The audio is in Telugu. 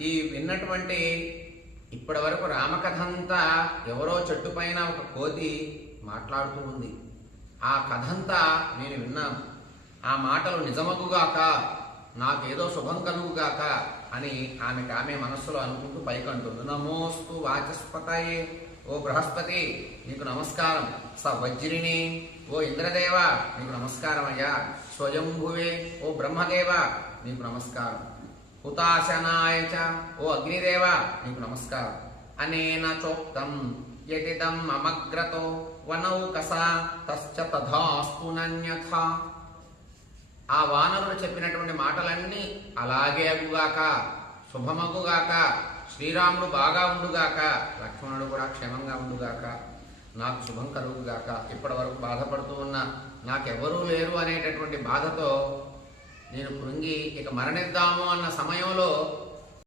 ఈ విన్నటువంటి ఇప్పటి వరకు రామకథ అంతా ఎవరో చెట్టు పైన ఒక కోతి మాట్లాడుతూ ఉంది. ఆ కథంతా నేను విన్నాను. ఆ మాటలు నిజమగుగాక, నాకేదో శుభం కలుగుగాక అని ఆమె మనస్సులో అనుకుంటూ పైకంటుంది. నమోస్తు వాచస్పతయే, ఓ బృహస్పతి నీకు నమస్కారం. స వజ్రిని, ఓ ఇంద్రదేవ నీకు నమస్కారం అయ్యా. స్వయంభువే, ఓ బ్రహ్మదేవ నీకు నమస్కారం. హుతాశనాయ చ, ఓ అగ్నిదేవ నీకు నమస్కారం. అనేన చోక్తం యతిదం అమగ్రతో వనౌకస తశ్చ తథాస్తు నన్యథా. ఆ వానరులు చెప్పినటువంటి మాటలన్నీ అలాగే అగుగాక, శుభమగుగాక, శ్రీరాముడు బాగా ఉండుగాక, లక్ష్మణుడు కూడా క్షేమంగా ఉండుగాక, నాకు శుభం కలుగుగాక. ఇప్పటి వరకు బాధపడుతూ ఉన్నా నాకెవరూ లేరు అనేటటువంటి బాధతో నేను కృంగి ఇక మరణిద్దాము అన్న సమయంలో